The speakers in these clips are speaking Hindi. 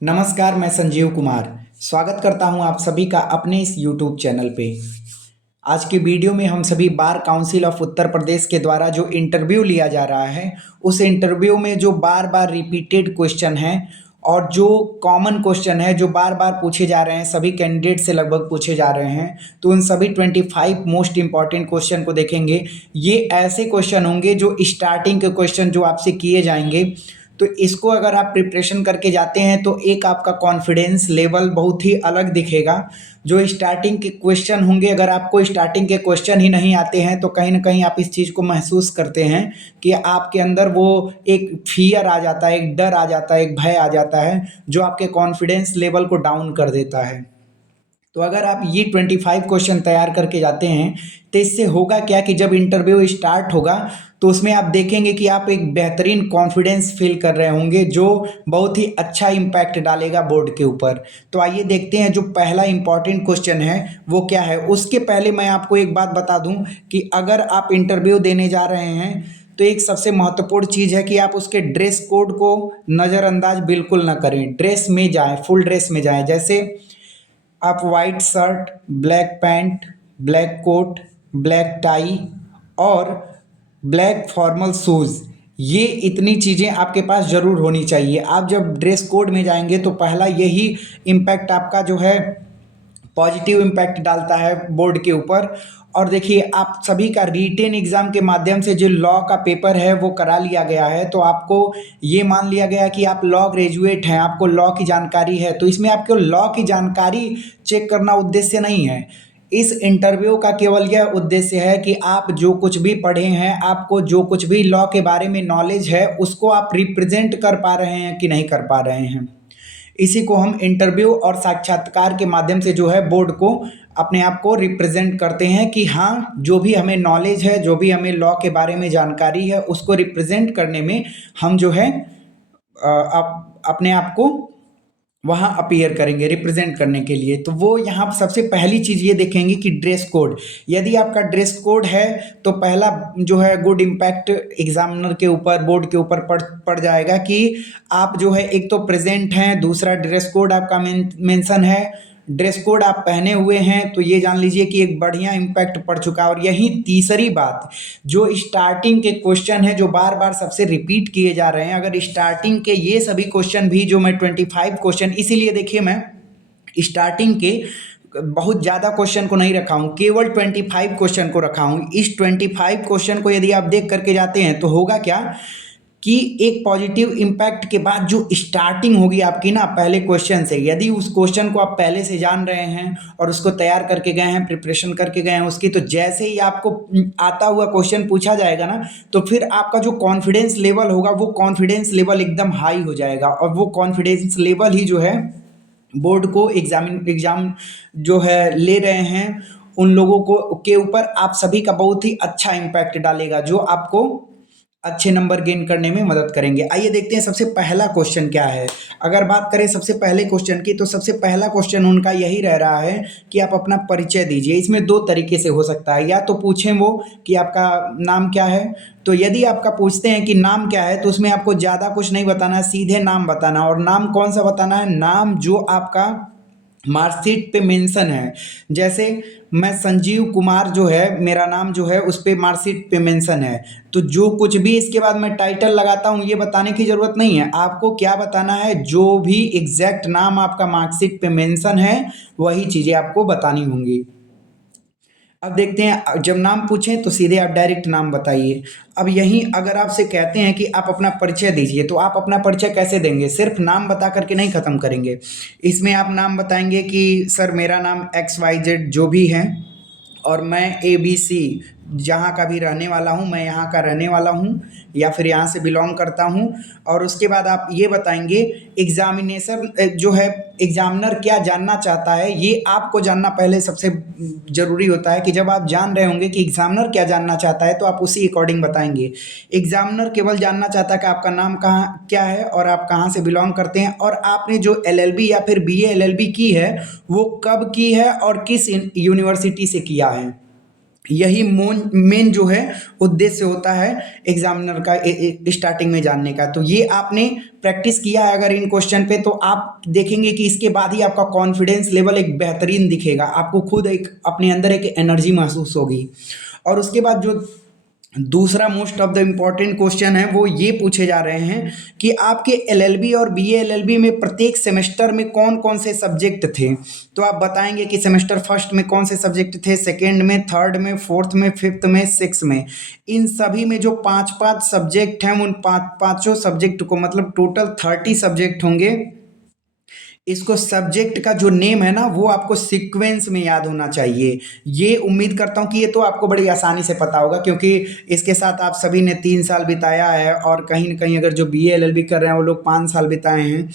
नमस्कार, मैं संजीव कुमार स्वागत करता हूं आप सभी का अपने इस यूट्यूब चैनल पे। आज की वीडियो में हम सभी bar council of Uttar Pradesh के द्वारा जो इंटरव्यू लिया जा रहा है, उस इंटरव्यू में जो बार बार रिपीटेड क्वेश्चन हैं और जो कॉमन क्वेश्चन है जो बार बार पूछे जा रहे हैं, सभी कैंडिडेट से लगभग पूछे जा रहे हैं, तो उन सभी 25 मोस्ट इंपॉर्टेंट क्वेश्चन को देखेंगे। ये ऐसे क्वेश्चन होंगे जो स्टार्टिंग के क्वेश्चन जो आपसे किए जाएंगे, तो इसको अगर आप प्रिपरेशन करके जाते हैं तो एक आपका कॉन्फिडेंस लेवल बहुत ही अलग दिखेगा। जो स्टार्टिंग के क्वेश्चन होंगे, अगर आपको स्टार्टिंग के क्वेश्चन ही नहीं आते हैं तो कहीं ना कहीं आप इस चीज़ को महसूस करते हैं कि आपके अंदर वो एक फियर आ जाता है, एक डर आ जाता है, एक भय आ जाता है, जो आपके कॉन्फिडेंस लेवल को डाउन कर देता है। तो अगर आप ये 25 क्वेश्चन तैयार करके जाते हैं तो इससे होगा क्या कि जब इंटरव्यू स्टार्ट होगा तो उसमें आप देखेंगे कि आप एक बेहतरीन कॉन्फिडेंस फील कर रहे होंगे, जो बहुत ही अच्छा इम्पैक्ट डालेगा बोर्ड के ऊपर। तो आइए देखते हैं जो पहला इंपॉर्टेंट क्वेश्चन है वो क्या है। उसके पहले मैं आपको एक बात बता दूं कि अगर आप इंटरव्यू देने जा रहे हैं तो एक सबसे महत्वपूर्ण चीज़ है कि आप उसके ड्रेस कोड को नज़रअंदाज बिल्कुल ना करें। ड्रेस में जाएं, फुल ड्रेस में जाएं। जैसे आप white shirt, black pant, black coat, black tie और ब्लैक फॉर्मल शूज़, ये इतनी चीज़ें आपके पास ज़रूर होनी चाहिए। आप जब ड्रेस कोड में जाएंगे तो पहला यही इम्पैक्ट आपका जो है पॉजिटिव इम्पैक्ट डालता है बोर्ड के ऊपर। और देखिए, आप सभी का रिटेन एग्ज़ाम के माध्यम से जो लॉ का पेपर है वो करा लिया गया है, तो आपको ये मान लिया गया कि आप लॉ ग्रेजुएट हैं, आपको लॉ की जानकारी है। तो इसमें आपको लॉ की जानकारी चेक करना उद्देश्य नहीं है। इस इंटरव्यू का केवल यह उद्देश्य है कि आप जो कुछ भी पढ़े हैं, आपको जो कुछ भी लॉ के बारे में नॉलेज है, उसको आप रिप्रेजेंट कर पा रहे हैं कि नहीं कर पा रहे हैं। इसी को हम इंटरव्यू और साक्षात्कार के माध्यम से जो है बोर्ड को अपने आप को रिप्रेजेंट करते हैं कि हाँ, जो भी हमें नॉलेज है, जो भी हमें लॉ के बारे में जानकारी है, उसको रिप्रेजेंट करने में हम जो है अपने आप को वहाँ अपीयर करेंगे रिप्रेजेंट करने के लिए। तो वो यहाँ सबसे पहली चीज़ ये देखेंगे कि ड्रेस कोड। यदि आपका ड्रेस कोड है तो पहला जो है गुड इम्पैक्ट एग्जामिनर के ऊपर, बोर्ड के ऊपर पड़ जाएगा कि आप जो है एक तो प्रेजेंट हैं, दूसरा ड्रेस कोड आपका मेंशन है, ड्रेस कोड आप पहने हुए हैं, तो ये जान लीजिए कि एक बढ़िया इम्पैक्ट पड़ चुका है। और यही तीसरी बात, जो स्टार्टिंग के क्वेश्चन है जो बार बार सबसे रिपीट किए जा रहे हैं, अगर स्टार्टिंग के ये सभी क्वेश्चन भी जो मैं 25 क्वेश्चन, इसीलिए देखिए मैं स्टार्टिंग के बहुत ज़्यादा क्वेश्चन को नहीं रखा हूँ, केवल 25 क्वेश्चन को रखा हूँ। इस 25 क्वेश्चन को यदि आप देख करके जाते हैं तो होगा क्या कि एक पॉजिटिव इम्पैक्ट के बाद जो स्टार्टिंग होगी आपकी ना पहले क्वेश्चन से, यदि उस क्वेश्चन को आप पहले से जान रहे हैं और उसको तैयार करके गए हैं, प्रिपरेशन करके गए हैं उसकी, तो जैसे ही आपको आता हुआ क्वेश्चन पूछा जाएगा ना, तो फिर आपका जो कॉन्फिडेंस लेवल होगा वो कॉन्फिडेंस लेवल एकदम हाई हो जाएगा। और वो कॉन्फिडेंस लेवल ही जो है बोर्ड को एग्जाम जो है ले रहे हैं उन लोगों को के ऊपर आप सभी का बहुत ही अच्छा इम्पैक्ट डालेगा, जो आपको अच्छे नंबर गेन करने में मदद करेंगे। आइए देखते हैं सबसे पहला क्वेश्चन क्या है। अगर बात करें सबसे पहले क्वेश्चन की, तो सबसे पहला क्वेश्चन उनका यही रह रहा है कि आप अपना परिचय दीजिए। इसमें दो तरीके से हो सकता है, या तो पूछें वो कि आपका नाम क्या है। तो यदि आपका पूछते हैं कि नाम क्या है, तो उसमें आपको ज़्यादा कुछ नहीं बताना है, सीधे नाम बताना। और नाम कौन सा बताना है? नाम जो आपका मार्कशीट पे मेंशन है। जैसे मैं संजीव कुमार जो है मेरा नाम जो है उस पे मार्कशीट पे मेंशन है, तो जो कुछ भी इसके बाद मैं टाइटल लगाता हूँ ये बताने की ज़रूरत नहीं है। आपको क्या बताना है? जो भी एग्जैक्ट नाम आपका मार्कशीट पे मेंशन है वही चीज़ें आपको बतानी होंगी। अब देखते हैं, जब नाम पूछें तो सीधे आप डायरेक्ट नाम बताइए। अब यहीं अगर आपसे कहते हैं कि आप अपना परिचय दीजिए, तो आप अपना परिचय कैसे देंगे? सिर्फ नाम बता करके नहीं ख़त्म करेंगे। इसमें आप नाम बताएंगे कि सर मेरा नाम XYZ जो भी है, और मैं ABC जहाँ का भी रहने वाला हूँ, मैं यहाँ का रहने वाला हूँ या फिर यहाँ से बिलोंग करता हूँ। और उसके बाद आप ये बताएंगे एग्जामिनेशन जो है, एग्जामिनर क्या जानना चाहता है, ये आपको जानना पहले सबसे ज़रूरी होता है। कि जब आप जान रहे होंगे कि एग्जामिनर क्या जानना चाहता है तो आप उसी अकॉर्डिंग बताएंगे। एग्जामिनर केवल जानना चाहता है कि आपका नाम कहाँ क्या है और आप कहाँ से बिलोंग करते हैं, और आपने जो LLB या फिर BA LLB की है वो कब की है और किस यूनिवर्सिटी से किया है। यही मेन जो है उद्देश्य होता है एग्जामिनर का स्टार्टिंग में जानने का। तो ये आपने प्रैक्टिस किया है अगर इन क्वेश्चन पे, तो आप देखेंगे कि इसके बाद ही आपका कॉन्फिडेंस लेवल एक बेहतरीन दिखेगा, आपको खुद एक अपने अंदर एक एनर्जी महसूस होगी। और उसके बाद जो दूसरा most of the important question है वो ये पूछे जा रहे हैं कि आपके एलएलबी और बीए एलएलबी में प्रत्येक सेमेस्टर में कौन कौन से सब्जेक्ट थे। तो आप बताएंगे कि सेमेस्टर फर्स्ट में कौन से सब्जेक्ट थे, सेकेंड में, थर्ड में, फोर्थ में, फिफ्थ में, सिक्स में। इन सभी में जो पाँच पाँच सब्जेक्ट हैं उन पाँचों सब्जेक्ट को, मतलब टोटल 30 सब्जेक्ट होंगे। इसको सब्जेक्ट का जो नेम है ना वो आपको सीक्वेंस में याद होना चाहिए। ये उम्मीद करता हूँ कि ये तो आपको बड़ी आसानी से पता होगा, क्योंकि इसके साथ आप सभी ने 3 साल बिताया है, और कहीं न कहीं अगर जो बीए एलएलबी कर रहे हैं वो लोग 5 साल बिताए हैं,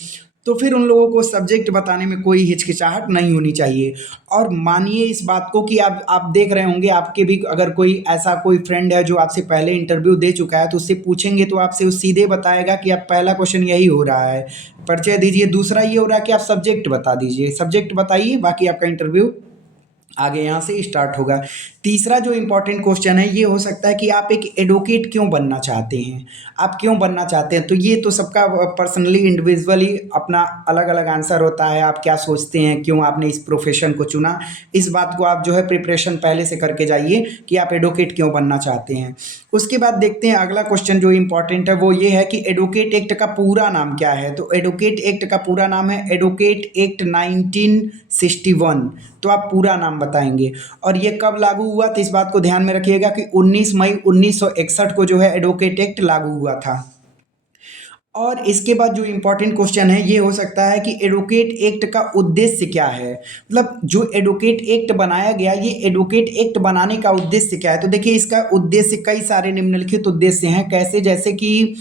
तो फिर उन लोगों को सब्जेक्ट बताने में कोई हिचकिचाहट नहीं होनी चाहिए। और मानिए इस बात को कि आप देख रहे होंगे, आपके भी अगर कोई ऐसा कोई फ्रेंड है जो आपसे पहले इंटरव्यू दे चुका है, तो उससे पूछेंगे तो आपसे वो सीधे बताएगा कि आप पहला क्वेश्चन यही हो रहा है, परिचय दीजिए। दूसरा ये हो रहा है कि आप सब्जेक्ट बता दीजिए, सब्जेक्ट बताइए, बाकी आपका इंटरव्यू आगे यहाँ से स्टार्ट होगा। तीसरा जो इम्पोर्टेंट क्वेश्चन है ये हो सकता है कि आप एक एडवोकेट क्यों बनना चाहते हैं, आप क्यों बनना चाहते हैं। तो ये तो सबका पर्सनली इंडिविजुअली अपना अलग अलग आंसर होता है, आप क्या सोचते हैं, क्यों आपने इस प्रोफेशन को चुना। इस बात को आप जो है प्रिपरेशन पहले से करके जाइए कि आप एडवोकेट क्यों बनना चाहते हैं। उसके बाद देखते हैं अगला क्वेश्चन जो इम्पोर्टेंट है वो ये है कि एडवोकेट एक्ट का पूरा नाम क्या है। तो एडवोकेट एक्ट का पूरा नाम है एडवोकेट एक्ट 1961। तो आप पूरा नाम बताएंगे। और ये कब लागू हुआ, तो इस बात को ध्यान में रखिएगा कि 19 मई 1961 को जो है एडवोकेट एक्ट लागू हुआ था। और इसके बाद जो इम्पोर्टेंट क्वेश्चन है ये हो सकता है कि एडवोकेट एक्ट का उद्देश्य क्या है। मतलब जो एडवोकेट एक्ट बनाया गया, ये एडवोकेट एक्ट बनाने का उद्देश्य क्या है। तो देखिए इसका उद्देश्य कई सारे निम्नलिखित उद्देश्य हैं, कैसे, जैसे कि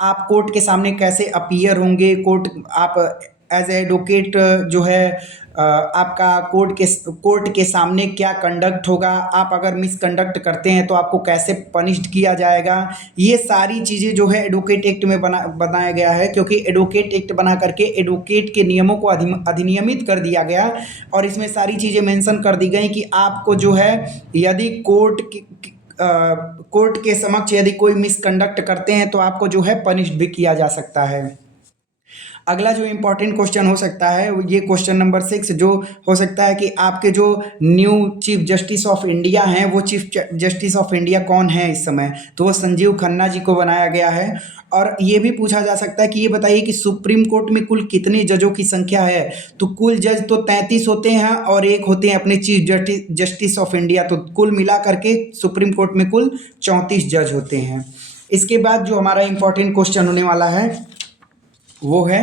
आप कोर्ट के सामने कैसे अपीयर होंगे, कोर्ट आप एज एडवोकेट जो है आपका कोर्ट के सामने क्या कंडक्ट होगा, आप अगर मिसकंडक्ट करते हैं तो आपको कैसे पनिश्ड किया जाएगा। ये सारी चीज़ें जो है एडवोकेट एक्ट में बनाया गया है, क्योंकि एडवोकेट एक्ट बना करके एडवोकेट के नियमों को अधिनियमित कर दिया गया। और इसमें सारी चीज़ें मेंशन कर दी गई कि आपको जो है यदि कोर्ट के समक्ष यदि कोई मिसकंडक्ट करते हैं तो आपको जो है पनिश्ड भी किया जा सकता है। अगला जो इम्पोर्टेंट क्वेश्चन हो सकता है ये क्वेश्चन नंबर 6 जो हो सकता है कि आपके जो new chief justice of India हैं वो चीफ जस्टिस ऑफ इंडिया कौन है इस समय। तो वो संजीव खन्ना जी को बनाया गया है। और ये भी पूछा जा सकता है कि ये बताइए कि सुप्रीम कोर्ट में कुल कितने जजों की संख्या है। तो कुल जज तो 33 होते हैं और एक होते हैं अपने चीफ जस्टिस ऑफ इंडिया। तो कुल मिला करके सुप्रीम कोर्ट में कुल 34 जज होते हैं। इसके बाद जो हमारा इम्पोर्टेंट क्वेश्चन होने वाला है वो है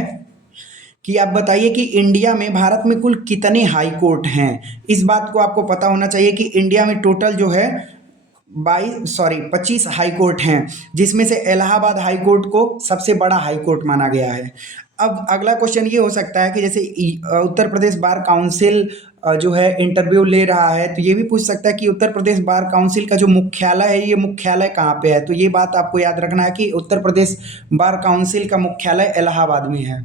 कि आप बताइए कि इंडिया में, भारत में कुल कितने हाई कोर्ट हैं। इस बात को आपको पता होना चाहिए कि इंडिया में टोटल जो है 25 हाई कोर्ट हैं, जिसमें से इलाहाबाद हाई कोर्ट को सबसे बड़ा हाई कोर्ट माना गया है। अब अगला क्वेश्चन ये हो सकता है कि जैसे उत्तर प्रदेश बार काउंसिल जो है इंटरव्यू ले रहा है, तो ये भी पूछ सकता है कि उत्तर प्रदेश बार काउंसिल का जो मुख्यालय है ये मुख्यालय कहाँ पे है। तो ये बात आपको याद रखना है कि उत्तर प्रदेश बार काउंसिल का मुख्यालय इलाहाबाद में है।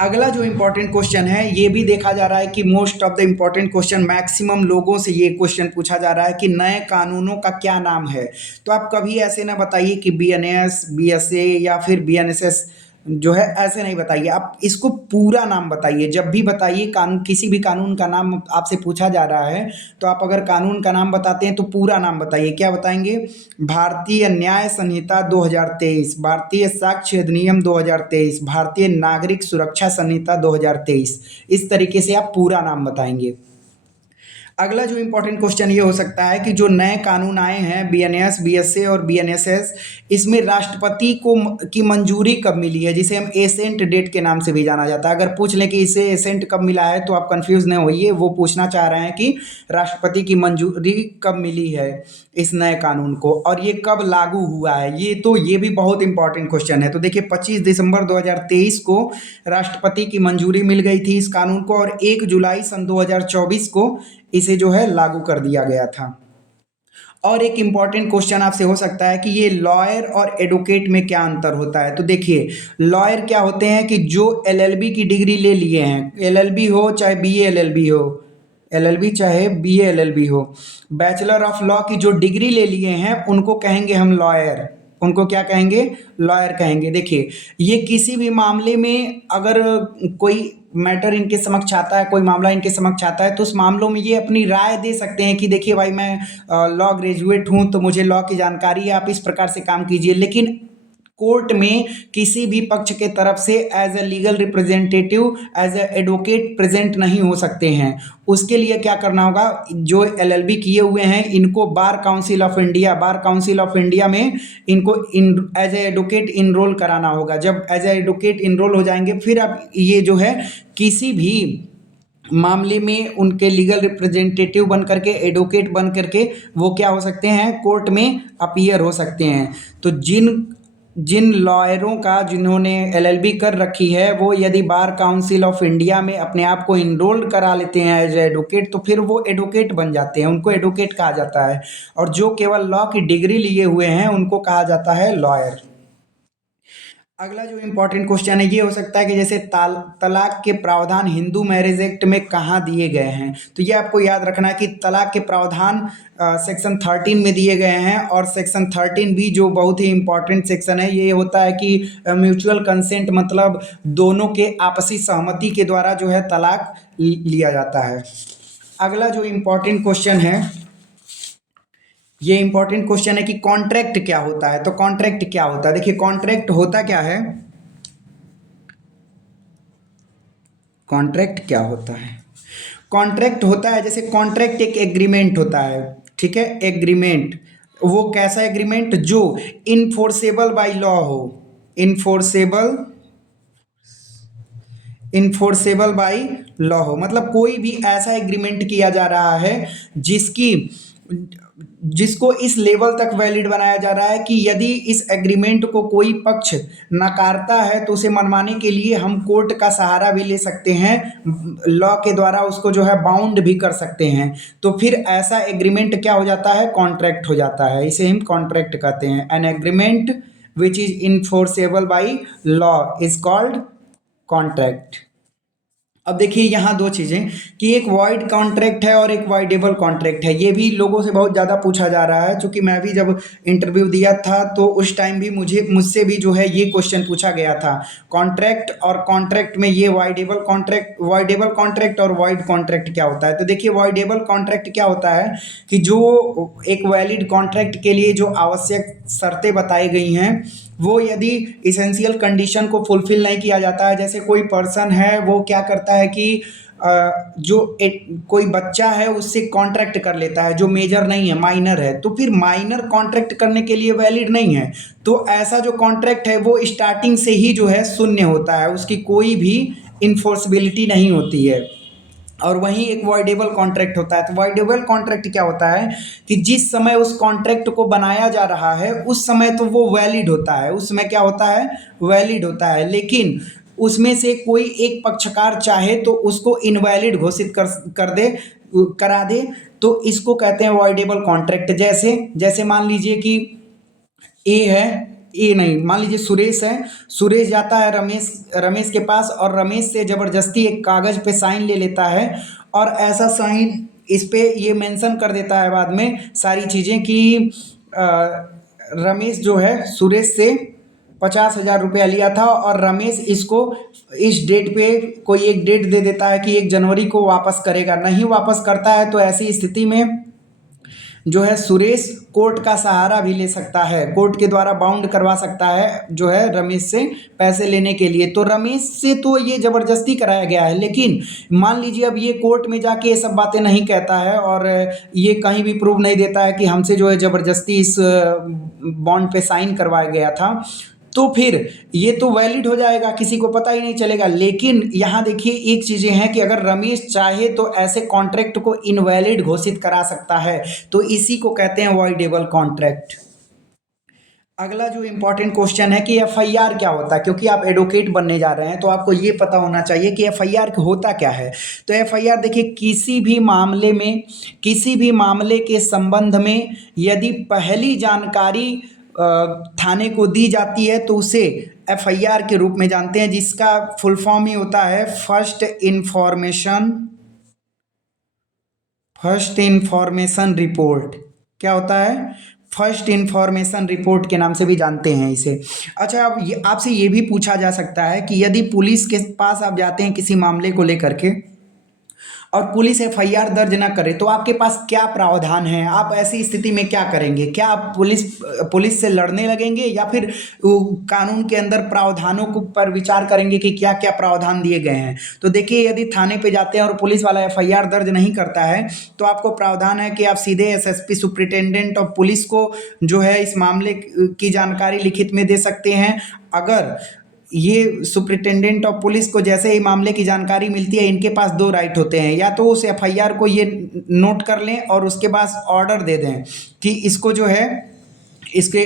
अगला जो इम्पोर्टेंट क्वेश्चन है ये भी देखा जा रहा है कि most of the important question, maximum लोगों से ये क्वेश्चन पूछा जा रहा है कि नए कानूनों का क्या नाम है। तो आप कभी ऐसे ना बताइए कि बीएनएस, बीएसए या फिर बीएनएसएस जो है, ऐसे नहीं बताइए, आप इसको पूरा नाम बताइए। जब भी बताइए कानून, किसी भी कानून का नाम आपसे पूछा जा रहा है तो आप अगर कानून का नाम बताते हैं तो पूरा नाम बताइए। क्या बताएंगे? भारतीय न्याय संहिता 2023, भारतीय साक्ष्य अधिनियम 2023, भारतीय नागरिक सुरक्षा संहिता 2023। इस तरीके से आप पूरा नाम बताएंगे। अगला जो इम्पोर्टेंट क्वेश्चन ये हो सकता है कि जो नए कानून आए हैं बीएनएस, बीएसए और बीएनएसएस, इसमें राष्ट्रपति को की मंजूरी कब मिली है, जिसे हम एसेंट डेट के नाम से भी जाना जाता है। अगर पूछ लें कि इसे एसेंट कब मिला है तो आप कंफ्यूज नहीं होइए, वो पूछना चाह रहे हैं कि राष्ट्रपति की मंजूरी कब मिली है इस नए कानून को, और ये कब लागू हुआ है। ये भी बहुत इंपॉर्टेंट क्वेश्चन है। तो देखिए 25 दिसंबर 2023 को राष्ट्रपति की मंजूरी मिल गई थी इस कानून को, और 1 जुलाई सन 2024 को इसे जो है लागू कर दिया गया था। और एक इम्पॉर्टेंट क्वेश्चन आपसे हो सकता है कि ये लॉयर और एडवोकेट में क्या अंतर होता है। तो देखिए लॉयर क्या होते हैं कि जो एलएलबी की डिग्री ले लिए हैं, एलएलबी हो चाहे बीए एलएलबी हो, एलएलबी चाहे बीए एलएलबी हो, बैचलर ऑफ लॉ की जो डिग्री ले लिए हैं उनको कहेंगे हम लॉयर। उनको क्या कहेंगे? लॉयर कहेंगे। देखिए, ये किसी भी मामले में अगर कोई मैटर इनके समक्ष आता है, कोई मामला इनके समक्ष आता है, तो उस मामलों में ये अपनी राय दे सकते हैं कि देखिए भाई, मैं लॉ ग्रेजुएट हूँ तो मुझे लॉ की जानकारी है, आप इस प्रकार से काम कीजिए। लेकिन कोर्ट में किसी भी पक्ष के तरफ से as a legal representative, as a advocate present नहीं हो सकते हैं। उसके लिए क्या करना होगा? जो एलएलबी किए हुए हैं इनको बार काउंसिल ऑफ इंडिया में इनको इन एज ए एडवोकेट इनरोल कराना होगा। जब एज ए एडवोकेट इनरोल हो जाएंगे, फिर अब ये जो है किसी भी मामले में उनके लीगल रिप्रेजेंटेटिव बन करके, एडवोकेट बन करके वो क्या हो सकते हैं? कोर्ट में अपीयर हो सकते हैं। तो जिन जिन लॉयरों का जिन्होंने एलएलबी कर रखी है, वो यदि बार काउंसिल ऑफ इंडिया में अपने आप को इनरोल करा लेते हैं एज एडवोकेट, तो फिर वो एडवोकेट बन जाते हैं, उनको एडवोकेट कहा जाता है। और जो केवल लॉ की डिग्री लिए हुए हैं उनको कहा जाता है लॉयर। अगला जो इम्पोर्टेंट क्वेश्चन है ये हो सकता है कि जैसे तलाक के प्रावधान हिंदू मैरिज एक्ट में कहाँ दिए गए हैं? तो ये आपको याद रखना है कि तलाक के प्रावधान सेक्शन 13 में दिए गए हैं। और सेक्शन 13 भी जो बहुत ही इम्पोर्टेंट सेक्शन है, ये होता है कि म्यूचुअल कंसेंट, मतलब दोनों के आपसी सहमति के द्वारा जो है तलाक लिया जाता है। अगला जो इम्पोर्टेंट क्वेश्चन है, ये इंपॉर्टेंट क्वेश्चन है कि कॉन्ट्रैक्ट क्या होता है? तो कॉन्ट्रैक्ट क्या होता है? देखिए, कॉन्ट्रैक्ट होता क्या है? कॉन्ट्रैक्ट क्या होता है? कॉन्ट्रैक्ट होता है, जैसे कॉन्ट्रैक्ट एक एग्रीमेंट होता है, ठीक है? एग्रीमेंट, वो कैसा एग्रीमेंट? जो इनफोर्सेबल बाय लॉ हो। इनफोर्सेबल इनफोर्सेबल बाय लॉ हो, मतलब कोई भी ऐसा एग्रीमेंट किया जा रहा है जिसकी जिसको इस लेवल तक वैलिड बनाया जा रहा है कि यदि इस एग्रीमेंट को कोई पक्ष नकारता है तो उसे मनवाने के लिए हम कोर्ट का सहारा भी ले सकते हैं, लॉ के द्वारा उसको जो है बाउंड भी कर सकते हैं। तो फिर ऐसा एग्रीमेंट क्या हो जाता है? कॉन्ट्रैक्ट हो जाता है। इसे हम कॉन्ट्रैक्ट कहते हैं। An agreement which is enforceable by law is called contract. अब देखिए यहाँ दो चीज़ें, कि एक वॉइड कॉन्ट्रैक्ट है और एक वॉइडेबल कॉन्ट्रैक्ट है। ये भी लोगों से बहुत ज़्यादा पूछा जा रहा है, क्योंकि मैं भी जब इंटरव्यू दिया था तो उस टाइम भी मुझसे भी जो है ये क्वेश्चन पूछा गया था। कॉन्ट्रैक्ट और कॉन्ट्रैक्ट में ये वॉइडेबल कॉन्ट्रैक्ट और वॉइड कॉन्ट्रैक्ट क्या होता है? तो देखिए, वॉइडेबल कॉन्ट्रैक्ट क्या होता है कि जो एक वैलिड कॉन्ट्रैक्ट के लिए जो आवश्यक शर्तें बताई गई हैं, वो यदि इसेंशियल कंडीशन को फुलफिल नहीं किया जाता है, जैसे कोई पर्सन है वो क्या करता है कि कोई बच्चा है उससे कॉन्ट्रैक्ट कर लेता है जो मेजर नहीं है, माइनर है, तो फिर माइनर कॉन्ट्रैक्ट करने के लिए वैलिड नहीं है। तो ऐसा जो कॉन्ट्रैक्ट है वो स्टार्टिंग से ही जो है शून्य होता है, उसकी कोई भी इन्फोर्सबिलिटी नहीं होती है। और वहीं एक वॉइडेबल कॉन्ट्रैक्ट होता है। तो वॉइडेबल कॉन्ट्रैक्ट क्या होता है कि जिस समय उस कॉन्ट्रैक्ट को बनाया जा रहा है उस समय तो वो वैलिड होता है, उस समय क्या होता है? वैलिड होता है। लेकिन उसमें से कोई एक पक्षकार चाहे तो उसको इनवैलिड घोषित करा दे, तो इसको कहते हैं वॉइडेबल कॉन्ट्रैक्ट। जैसे जैसे मान लीजिए कि ए है, ए नहीं, मान लीजिए सुरेश है, सुरेश जाता है रमेश रमेश के पास और रमेश से ज़बरदस्ती एक कागज़ पे साइन ले लेता है। और ऐसा साइन इस पे ये मेंशन कर देता है बाद में सारी चीज़ें कि अ, रमेश जो है सुरेश से 50,000 रुपया लिया था और रमेश इसको इस डेट पे कोई एक डेट दे देता है कि 1 जनवरी को वापस करेगा। नहीं वापस करता है तो ऐसी स्थिति में जो है सुरेश कोर्ट का सहारा भी ले सकता है, कोर्ट के द्वारा बाउंड करवा सकता है जो है रमेश से पैसे लेने के लिए। तो रमेश से तो ये ज़बरदस्ती कराया गया है, लेकिन मान लीजिए अब ये कोर्ट में जाके ये सब बातें नहीं कहता है और ये कहीं भी प्रूव नहीं देता है कि हमसे जो है ज़बरदस्ती इस बॉन्ड पे साइन करवाया गया था, तो फिर ये तो वैलिड हो जाएगा, किसी को पता ही नहीं चलेगा। लेकिन यहाँ देखिए एक चीज़ें हैं कि अगर रमेश चाहे तो ऐसे कॉन्ट्रैक्ट को इनवैलिड घोषित करा सकता है, तो इसी को कहते हैं वॉइडेबल कॉन्ट्रैक्ट। अगला जो इम्पोर्टेंट क्वेश्चन है कि एफआईआर क्या होता है, क्योंकि आप एडवोकेट बनने जा रहे हैं तो आपको ये पता होना चाहिए कि एफआईआर होता क्या है। तो एफआईआर देखिए, किसी भी मामले के संबंध में यदि पहली जानकारी थाने को दी जाती है तो उसे एफआईआर के रूप में जानते हैं, जिसका फुल फॉर्म ही होता है first information first information report क्या होता है? फर्स्ट इंफॉर्मेशन रिपोर्ट के नाम से भी जानते हैं इसे। अच्छा, अब आपसे ये भी पूछा जा सकता है कि यदि पुलिस के पास आप जाते हैं किसी मामले को लेकर के और पुलिस एफआईआर दर्ज ना करे तो आपके पास क्या प्रावधान है? आप ऐसी स्थिति में क्या करेंगे? क्या आप पुलिस से लड़ने लगेंगे या फिर कानून के अंदर प्रावधानों को पर विचार करेंगे कि क्या क्या प्रावधान दिए गए हैं? तो देखिए, यदि थाने पे जाते हैं और पुलिस वाला एफआईआर दर्ज नहीं करता है तो आपको प्रावधान है कि आप सीधे एसएसपी सुप्रिटेंडेंट ऑफ पुलिस को जो है इस मामले की जानकारी लिखित में दे सकते हैं। अगर ये सुप्रिटेंडेंट ऑफ पुलिस को जैसे ही मामले की जानकारी मिलती है, इनके पास दो राइट होते हैं, या तो उस एफआईआर को ये नोट कर लें और उसके बाद ऑर्डर दे दें कि इसको जो है इसके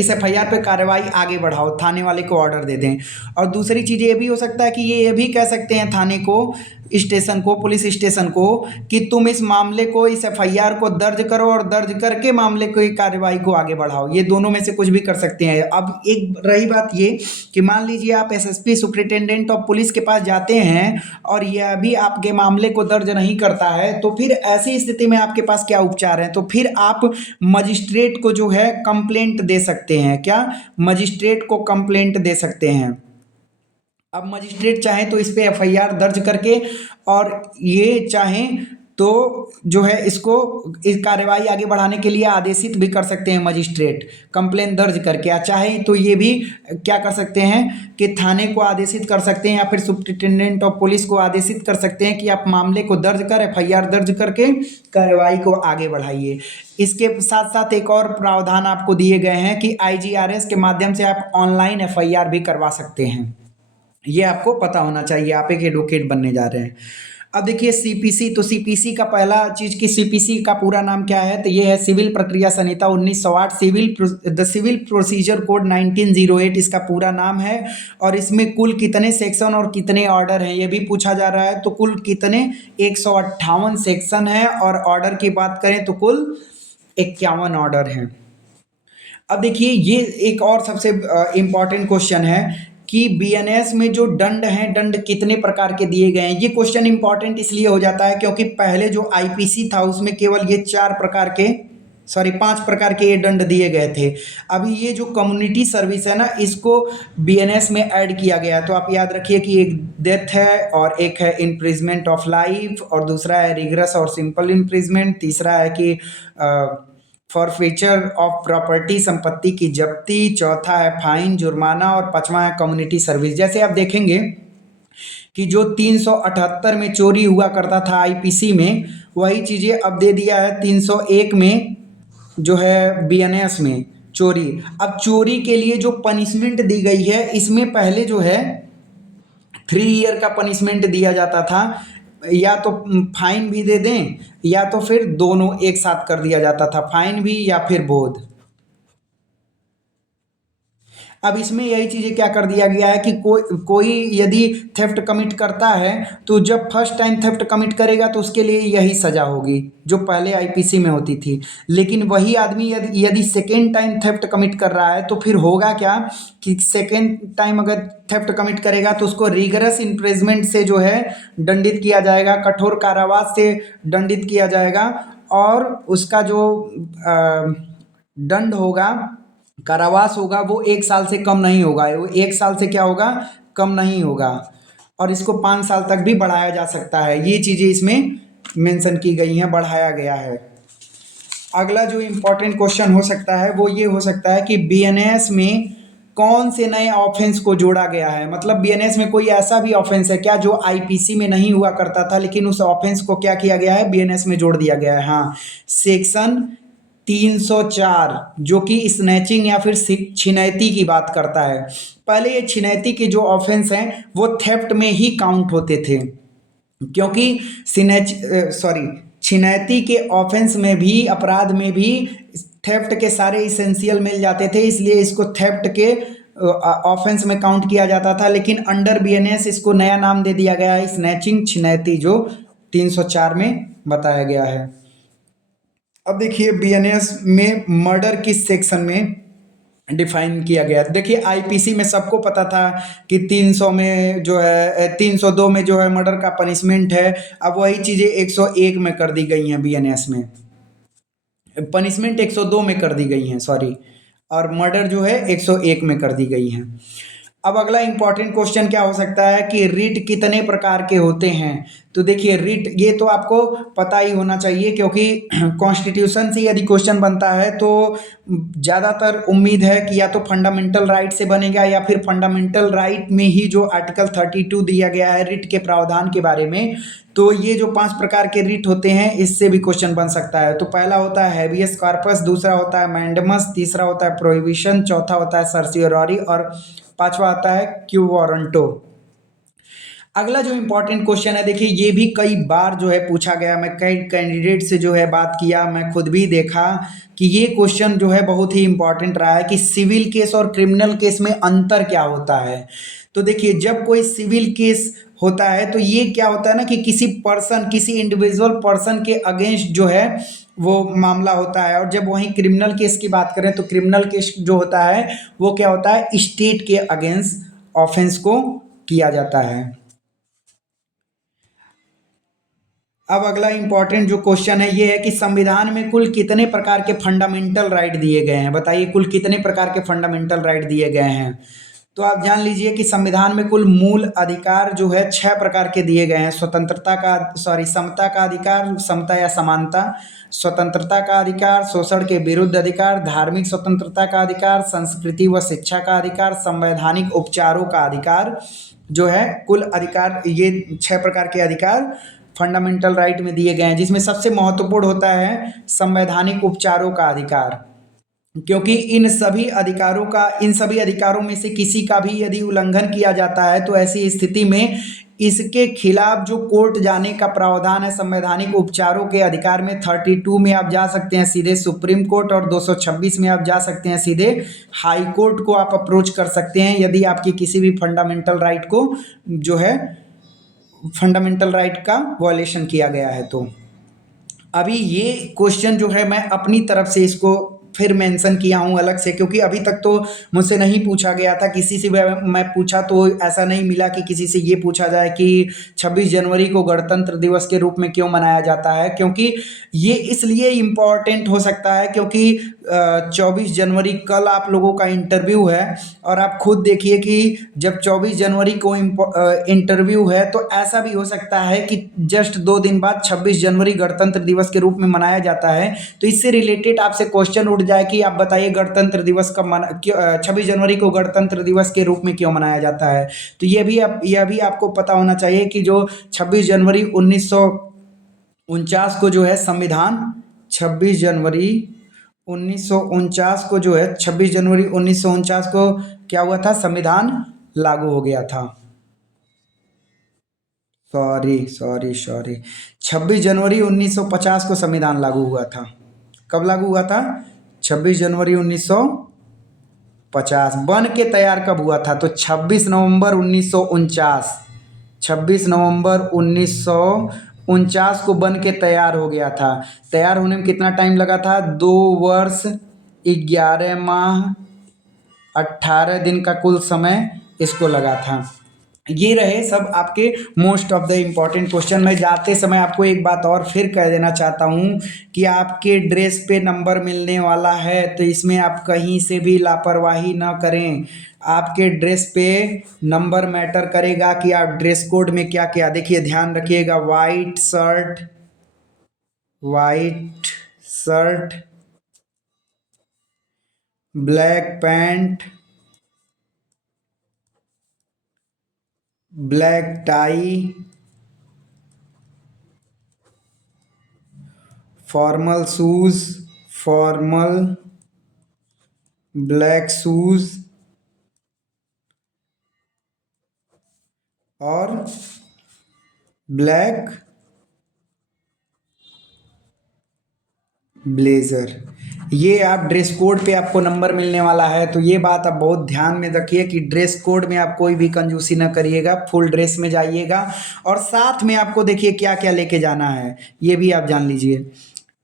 इस एफआईआर पे कार्रवाई आगे बढ़ाओ, थाने वाले को ऑर्डर दे दें। और दूसरी चीज़ ये भी हो सकता है कि ये भी कह सकते हैं थाने को, स्टेशन को, पुलिस स्टेशन को, कि तुम इस मामले को, इस एफआईआर को दर्ज करो और दर्ज करके मामले की कार्रवाई को आगे बढ़ाओ। ये दोनों में से कुछ भी कर सकते हैं। अब एक रही बात ये कि मान लीजिए आप एसएसपी सुप्रिटेंडेंट ऑफ पुलिस के पास जाते हैं और यह भी आपके मामले को दर्ज नहीं करता है, तो फिर ऐसी स्थिति में आपके पास क्या उपचार है? तो फिर आप मजिस्ट्रेट को जो है कंप्लेंट दे सकते हैं। क्या? मजिस्ट्रेट को कंप्लेंट दे सकते हैं। अब मजिस्ट्रेट चाहे तो इस पे एफआईआर दर्ज करके, और ये चाहें तो जो है इसको, इस कार्रवाई आगे बढ़ाने के लिए आदेशित भी कर सकते हैं मजिस्ट्रेट कंप्लेन दर्ज करके। या चाहे तो ये भी क्या कर सकते हैं कि थाने को आदेशित कर सकते हैं या फिर सुप्रिटेंडेंट ऑफ पुलिस को आदेशित कर सकते हैं कि आप मामले को दर्ज कर एफआईआर दर्ज करके कार्रवाई को आगे बढ़ाइए। इसके साथ साथ एक और प्रावधान आपको दिए गए हैं कि आईजीआरएस के माध्यम से आप ऑनलाइन एफआईआर भी करवा सकते हैं। ये आपको पता होना चाहिए, आप एक एडवोकेट बनने जा रहे हैं। अब देखिए सीपीसी, तो सीपीसी का पहला चीज़ कि सीपीसी का पूरा नाम क्या है, तो ये है सिविल प्रक्रिया संहिता 1908, द सिविल प्रोसीजर कोड 1908 इसका पूरा नाम है। और इसमें कुल कितने सेक्शन और कितने ऑर्डर हैं ये भी पूछा जा रहा है। तो कुल कितने 158 सेक्शन है, और ऑर्डर की बात करें तो कुल 51 ऑर्डर हैं। अब देखिए, ये एक और सबसे इम्पॉर्टेंट क्वेश्चन है कि बीएनएस में जो दंड हैं, दंड कितने प्रकार के दिए गए हैं। ये क्वेश्चन इंपॉर्टेंट इसलिए हो जाता है क्योंकि पहले जो आईपीसी था उसमें केवल ये 5 प्रकार के ये दंड दिए गए थे। अभी ये जो कम्युनिटी सर्विस है ना, इसको बीएनएस में ऐड किया गया। तो आप याद रखिए कि एक डेथ है, और एक है इम्प्रिजमेंट ऑफ लाइफ, और दूसरा है रिगरस और सिंपल इम्प्रिजमेंट, तीसरा है कि फॉरफीचर ऑफ प्रॉपर्टी, संपत्ति की जब्ती, चौथा है फाइन, जुर्माना, और पांचवा है कम्युनिटी सर्विस। जैसे आप देखेंगे कि जो 378 में चोरी हुआ करता था आईपीसी में, वही चीज़ें अब दे दिया है 301 में जो है बीएनएस में चोरी। अब चोरी के लिए जो पनिशमेंट दी गई है, इसमें पहले जो है 3 ईयर का पनिशमेंट दिया जाता था, या तो फाइन भी दे दें या तो फिर दोनों एक साथ कर दिया जाता था, फाइन भी या फिर बोध। अब इसमें यही चीज़ें क्या कर दिया गया है कि कोई यदि थेफ्ट कमिट करता है तो जब फर्स्ट टाइम थेफ्ट कमिट करेगा तो उसके लिए यही सज़ा होगी जो पहले आईपीसी में होती थी। लेकिन वही आदमी यदि सेकेंड टाइम थेफ्ट कमिट कर रहा है तो फिर होगा क्या कि सेकेंड टाइम अगर थेफ्ट कमिट करेगा तो उसको रिगरस इम्प्रिजमेंट से जो है दंडित किया जाएगा, कठोर कारावास से दंडित किया जाएगा। और उसका जो दंड होगा, कारावास होगा, वो 1 साल से कम नहीं होगा। वो 1 साल से क्या होगा, कम नहीं होगा। और इसको 5 साल तक भी बढ़ाया जा सकता है। ये चीज़ें इसमें मेंशन की गई हैं, बढ़ाया गया है। अगला जो इम्पोर्टेंट क्वेश्चन हो सकता है वो ये हो सकता है कि बीएनएस में कौन से नए ऑफेंस को जोड़ा गया है। मतलब बीएनएस में कोई ऐसा भी ऑफेंस है क्या जो आईपीसी में नहीं हुआ करता था, लेकिन उस ऑफेंस को क्या किया गया है, बीएनएस में जोड़ दिया गया है। हाँ, सेक्शन 304 जो कि स्नैचिंग या फिर छिनैती की बात करता है। पहले ये छिनैती के जो ऑफेंस हैं वो थेफ्ट में ही काउंट होते थे, क्योंकि छिनैती के ऑफेंस में भी, अपराध में भी थेफ्ट के सारे इसेंशियल मिल जाते थे, इसलिए इसको थेफ्ट के ऑफेंस में काउंट किया जाता था। लेकिन अंडर बीएनएस इसको नया नाम दे दिया गया है, स्नैचिंग, छिनैती, जो 304 में बताया गया है। अब देखिए बीएनएस में मर्डर किस सेक्शन में डिफाइन किया गया। देखिए आईपीसी में सबको पता था कि 300 में जो है 302 में जो है मर्डर का पनिशमेंट है। अब वही चीज़ें 101 में कर दी गई हैं, बीएनएस में पनिशमेंट 102 में कर दी गई हैं, सॉरी, और मर्डर जो है 101 में कर दी गई हैं। अब अगला इंपॉर्टेंट क्वेश्चन क्या हो सकता है कि रिट कितने प्रकार के होते हैं। तो देखिए रिट ये तो आपको पता ही होना चाहिए, क्योंकि कॉन्स्टिट्यूशन से यदि क्वेश्चन बनता है तो ज़्यादातर उम्मीद है कि या तो फंडामेंटल राइट से बनेगा या फिर फंडामेंटल राइट में ही जो आर्टिकल 32 दिया गया है रिट के प्रावधान के बारे में, तो ये जो 5 प्रकार के रिट होते हैं इससे भी क्वेश्चन बन सकता है। तो पहला होता है हैबियस कॉर्पस, दूसरा होता है मैंडेमस, तीसरा होता है प्रोहिबिशन, चौथा होता है सर्सियोररी और पांचवा आता है क्यू वारंटो। अगला जो इम्पोर्टेंट क्वेश्चन है, देखिए ये भी कई बार जो है पूछा गया, मैं कई कैंडिडेट से जो है बात किया, मैं खुद भी देखा कि ये क्वेश्चन जो है बहुत ही इम्पोर्टेंट रहा है कि सिविल केस और क्रिमिनल केस में अंतर क्या होता है। तो देखिए जब कोई सिविल केस होता है तो ये क्या होता है ना कि किसी पर्सन, किसी इंडिविजुअल पर्सन के अगेंस्ट जो है वो मामला होता है, और जब वहीं क्रिमिनल केस की बात करें तो क्रिमिनल केस जो होता है वो क्या होता है, स्टेट के अगेंस्ट ऑफेंस को किया जाता है। अब अगला इंपॉर्टेंट जो क्वेश्चन है ये है कि संविधान में कुल कितने प्रकार के फंडामेंटल राइट दिए गए हैं। बताइए कुल कितने प्रकार के फंडामेंटल राइट दिए गए हैं। तो आप जान लीजिए कि संविधान में कुल मूल अधिकार जो है 6 प्रकार के दिए गए हैं। स्वतंत्रता का, सॉरी, समता का अधिकार, समता या समानता, स्वतंत्रता का अधिकार, शोषण के विरुद्ध अधिकार, धार्मिक स्वतंत्रता का अधिकार, संस्कृति व शिक्षा का अधिकार, संवैधानिक उपचारों का अधिकार, जो है कुल अधिकार, ये 6 प्रकार के अधिकार फंडामेंटल राइट में दिए गए हैं, जिसमें सबसे महत्वपूर्ण होता है संवैधानिक उपचारों का अधिकार। क्योंकि इन सभी अधिकारों में से किसी का भी यदि उल्लंघन किया जाता है तो ऐसी स्थिति में इसके खिलाफ जो कोर्ट जाने का प्रावधान है संवैधानिक उपचारों के अधिकार में, 32 में आप जा सकते हैं सीधे सुप्रीम कोर्ट, और 226 में आप जा सकते हैं सीधे हाई कोर्ट को आप अप्रोच कर सकते हैं यदि आपकी किसी भी फंडामेंटल राइट को जो है फंडामेंटल राइट का वॉयलेशन किया गया है। तो अभी ये क्वेश्चन जो है मैं अपनी तरफ से इसको फिर मेंशन किया हूँ अलग से, क्योंकि अभी तक तो मुझसे नहीं पूछा गया था, किसी से मैं पूछा तो ऐसा नहीं मिला कि किसी से ये पूछा जाए कि 26 जनवरी को गणतंत्र दिवस के रूप में क्यों मनाया जाता है। क्योंकि ये इसलिए इम्पॉर्टेंट हो सकता है क्योंकि 24 जनवरी कल आप लोगों का इंटरव्यू है, और आप खुद देखिए कि जब 24 जनवरी को इंटरव्यू है तो ऐसा भी हो सकता है कि जस्ट 2 दिन बाद 26 जनवरी गणतंत्र दिवस के रूप में मनाया जाता है। तो इससे रिलेटेड आपसे क्वेश्चन उठ जाए कि आप बताइए गणतंत्र दिवस कब 26 जनवरी को गणतंत्र दिवस के रूप में क्यों मनाया जाता है। तो यह भी आपको पता होना चाहिए कि जो 26 जनवरी 1949 को जो है संविधान, 26 जनवरी 1949 को जो है 26 जनवरी 1949 को क्या हुआ था, संविधान लागू हो गया था। सॉरी सॉरी सॉरी 26 जनवरी 1950 को संविधान लागू हुआ था। कब लागू हुआ था? 26 जनवरी 1950। बन के तैयार कब हुआ था? तो 26 नवंबर 1949, 26 नवंबर 1949 को बन के तैयार हो गया था। तैयार होने में कितना टाइम लगा था? 2 वर्ष 11 माह 18 दिन का कुल समय इसको लगा था। ये रहे सब आपके most of the important question. मैं जाते समय आपको एक बात और फिर कह देना चाहता हूँ कि आपके ड्रेस पे नंबर मिलने वाला है, तो इसमें आप कहीं से भी लापरवाही ना करें। आपके ड्रेस पे नंबर मैटर करेगा कि आप ड्रेस कोड में क्या क्या, देखिए ध्यान रखिएगा, white shirt, black pant, black tie, formal shoes, formal black shoes, और ब्लैक ब्लेजर। ये आप ड्रेस कोड पे आपको नंबर मिलने वाला है, तो ये बात आप बहुत ध्यान में रखिए कि ड्रेस कोड में आप कोई भी कंजूसी ना करिएगा, फुल ड्रेस में जाइएगा। और साथ में आपको देखिए क्या क्या लेके जाना है, ये भी आप जान लीजिए।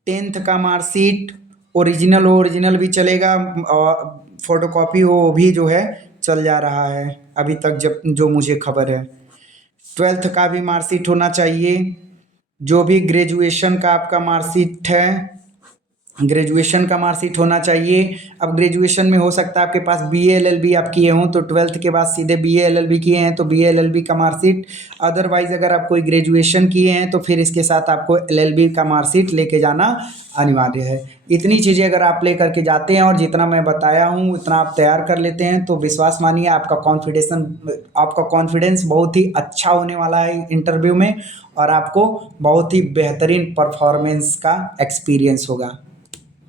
10th का मार्कशीट, ओरिजिनल भी चलेगा, और फ़ोटोकॉपी हो वो भी जो है चल जा रहा है अभी तक, जब जो मुझे खबर है। 12th का भी मार्कशीट होना चाहिए। जो भी ग्रेजुएशन का आपका मार्कशीट है, ग्रेजुएशन का मार्कशीट होना चाहिए। अब ग्रेजुएशन में हो सकता है आपके पास बीए एलएलबी आप किए हों, तो 12th के बाद सीधे बीए एलएलबी किए हैं तो बीए एलएलबी का मार्कशीट। अदरवाइज़ अगर आप कोई ग्रेजुएशन किए हैं तो फिर इसके साथ आपको एलएलबी का मार्कशीट लेके जाना अनिवार्य है। इतनी चीज़ें अगर आप लेकर के जाते हैं और जितना मैं बताया हूँ उतना आप तैयार कर लेते हैं तो विश्वास मानिए आपका कॉन्फिडेंस बहुत ही अच्छा होने वाला है इंटरव्यू में, और आपको बहुत ही बेहतरीन परफॉर्मेंस का एक्सपीरियंस होगा।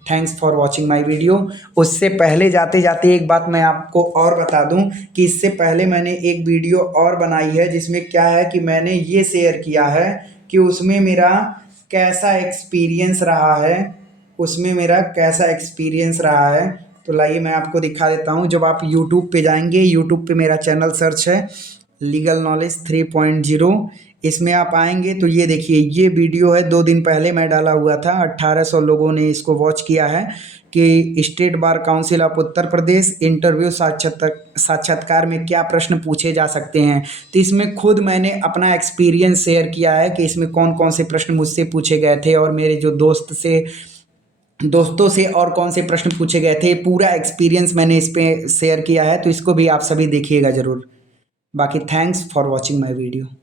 Thanks for watching my video. उससे पहले जाते जाते एक बात मैं आपको और बता दूं कि इससे पहले मैंने एक वीडियो और बनाई है जिसमें क्या है कि मैंने ये शेयर किया है कि उसमें मेरा कैसा एक्सपीरियंस रहा है, उसमें मेरा कैसा एक्सपीरियंस रहा है। तो लाइए मैं आपको दिखा देता हूँ। जब आप यूट्यूब पे जाएंगे, यूट्यूब पे मेरा चैनल सर्च है लीगल नॉलेज 3.0। इसमें आप आएंगे तो ये देखिए, ये वीडियो है 2 दिन पहले मैं डाला हुआ था, 1800 लोगों ने इसको वॉच किया है कि state bar council of Uttar Pradesh interview साक्षात्कार में क्या प्रश्न पूछे जा सकते हैं। तो इसमें खुद मैंने अपना एक्सपीरियंस शेयर किया है कि इसमें कौन कौन से प्रश्न मुझसे पूछे गए थे और मेरे जो दोस्तों से और कौन से प्रश्न पूछे गए थे। पूरा एक्सपीरियंस मैंने इस पे शेयर किया है, तो इसको भी आप सभी देखिएगा ज़रूर। बाकी thanks for watching my video.